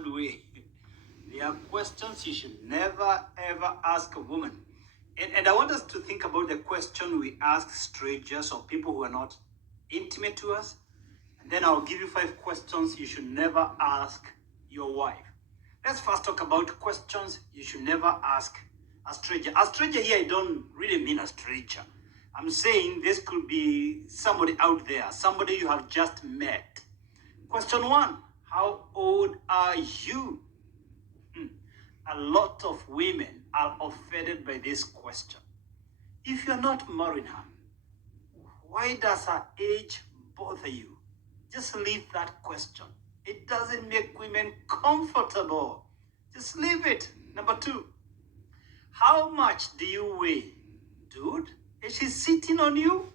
profound way. There are questions you should never ever ask a woman. And I want us to think about the question we ask strangers or people who are not intimate to us. And then I'll give you 5 questions you should never ask your wife. Let's first talk about questions you should never ask a stranger. A stranger here, I don't really mean a stranger. I'm saying this could be somebody out there, somebody you have just met. Question 1, how old are you? A lot of women are offended by this question. If you're not marrying her, why does her age bother you? Just leave that question. It doesn't make women comfortable. Just leave it. Number 2, how much do you weigh? Dude, is she sitting on you?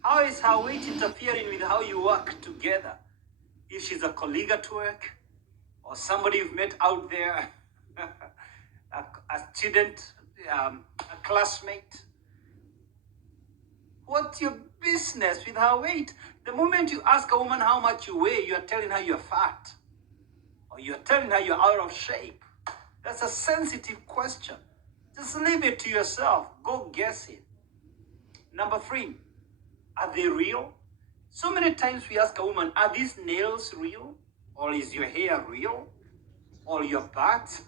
How is her weight interfering with how you work together? If she's a colleague at work, or somebody you've met out there, a student, a classmate, what's your business with her weight? The moment you ask a woman how much you weigh, you're telling her you're fat, or you're telling her you're out of shape. That's a sensitive question. Just leave it to yourself. Go guess it. Number 3, are they real? So many times we ask a woman, are these nails real? Or is your hair real? Or your butt?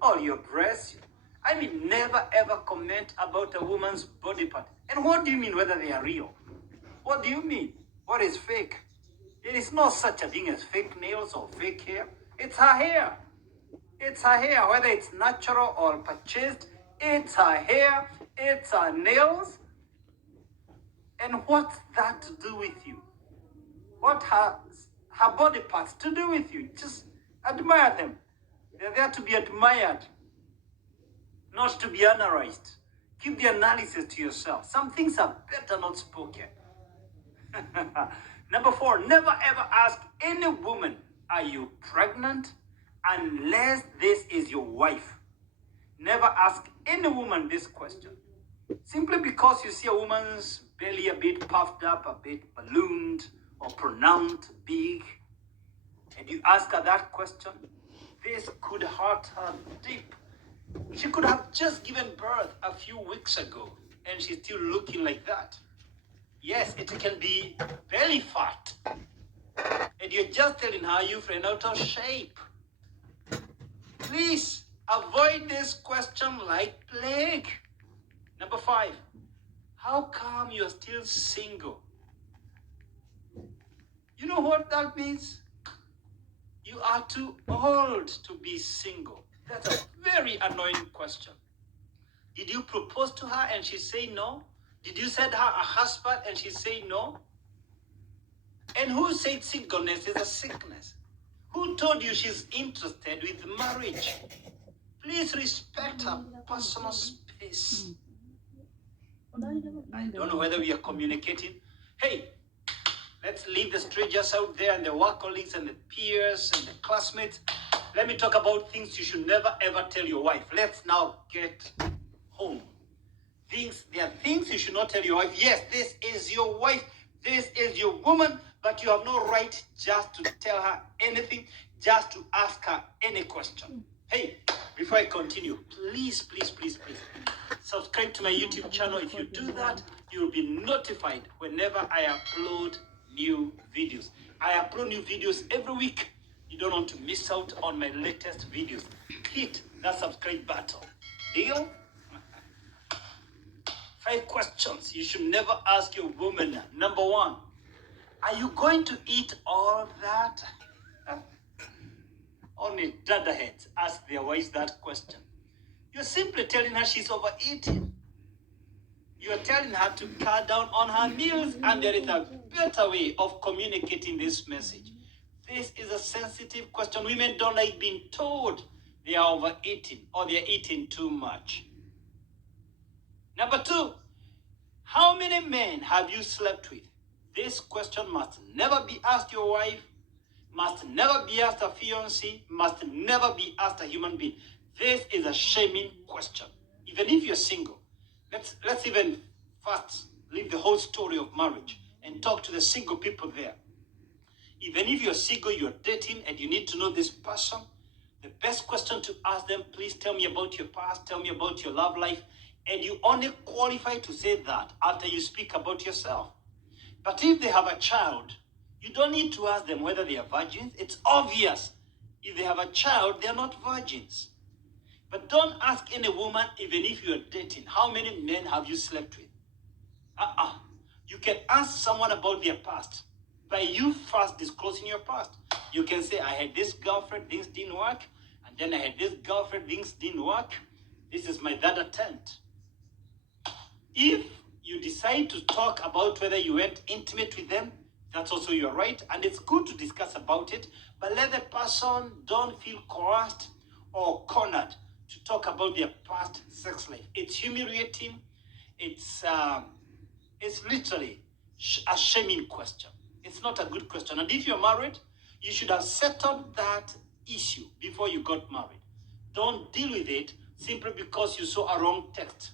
Or your breasts? I mean, never ever comment about a woman's body part. And what do you mean whether they are real? What do you mean? What is fake? There is no such a thing as fake nails or fake hair. It's her hair. It's her hair, whether it's natural or purchased. It's her hair. It's her nails. And what's that to do with you? What has her body parts to do with you? Just admire them. They're there to be admired, not to be analyzed. Keep the analysis to yourself. Some things are better not spoken. Number 4, never ever ask any woman, are you pregnant? Unless this is your wife. Never ask any woman this question. Simply because you see a woman's belly a bit puffed up, a bit ballooned, or pronounced big, and you ask her that question, this could hurt her deep. She could have just given birth a few weeks ago, and she's still looking like that. Yes, it can be belly fat, and you're just telling her you've run out of shape. Please avoid this question like plague. Number 5, how come you're still single? You know what that means? You are too old to be single. That's a very annoying question. Did you propose to her and she say no? Did you send her a husband and she say no? And who said singleness is a sickness? Who told you she's interested with marriage? Please respect her personal space. I don't know whether we are communicating. Hey, let's leave the strangers out there and the work colleagues and the peers and the classmates. Let me talk about things you should never ever tell your wife. Let's now get home. There are things you should not tell your wife. Yes, this is your wife. This is your woman. But you have no right just to tell her anything, just to ask her any question. Hey, before I continue, please subscribe to my YouTube channel. If you do that, you'll be notified whenever I upload new videos. I upload new videos every week. You don't want to miss out on my latest videos. Hit that subscribe button. Deal? 5 questions you should never ask your woman. Number 1, are you going to eat all that? Only dada heads ask their wives that question. You're simply telling her she's overeating. You're telling her to cut down on her meals, and there is a better way of communicating this message. This is a sensitive question. Women don't like being told they are overeating or they're eating too much. Number 2, how many men have you slept with? This question must never be asked your wife, must never be asked a fiancé, must never be asked a human being. This is a shaming question. Even if you're single, let's even first leave the whole story of marriage and talk to the single people there. Even if you're single, you're dating, and you need to know this person, the best question to ask them, please tell me about your past, tell me about your love life. And you only qualify to say that after you speak about yourself. But if they have a child, you don't need to ask them whether they are virgins. It's obvious. If they have a child, they are not virgins. But don't ask any woman, even if you are dating, how many men have you slept with? You can ask someone about their past by you first disclosing your past. You can say, I had this girlfriend, things didn't work. And then I had this girlfriend, things didn't work. This is my third attempt. If you decide to talk about whether you went intimate with them, that's also your right. And it's good to discuss about it. But let the person don't feel coerced or cornered to talk about their past sex life. It's humiliating. It's literally a shaming question. It's not a good question. And if you're married, you should have settled that issue before you got married. Don't deal with it simply because you saw a wrong text.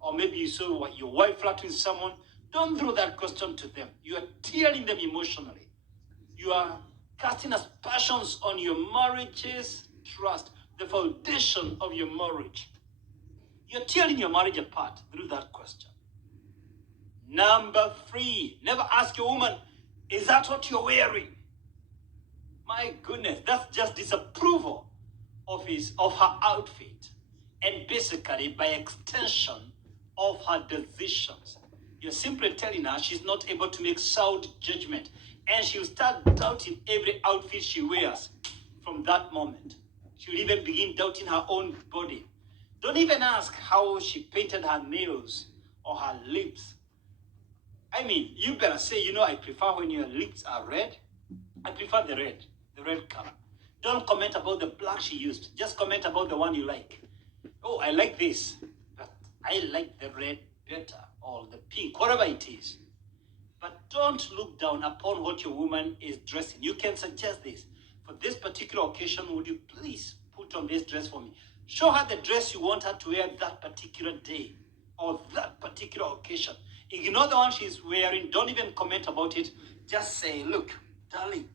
Or maybe you saw your wife flirting with someone. Don't throw that question to them. You are tearing them emotionally. You are casting aspersions on your marriage's trust, the foundation of your marriage. You're tearing your marriage apart through that question. Number 3, never ask your woman, is that what you're wearing? My goodness, that's just disapproval of her outfit, and basically by extension of her decisions. You're simply telling her she's not able to make sound judgment, and she'll start doubting every outfit she wears from that moment. She'll even begin doubting her own body. Don't even ask how she painted her nails or her lips. I mean, you better say, I prefer when your lips are red. I prefer the red color. Don't comment about the black she used. Just comment about the one you like. Oh, I like this, but I like the red better, or the pink, whatever it is. But don't look down upon what your woman is dressing. You can suggest this. For this particular occasion, would you please put on this dress for me? Show her the dress you want her to wear that particular day or that particular occasion. Ignore the one she's wearing. Don't even comment about it. Just say, look, darling,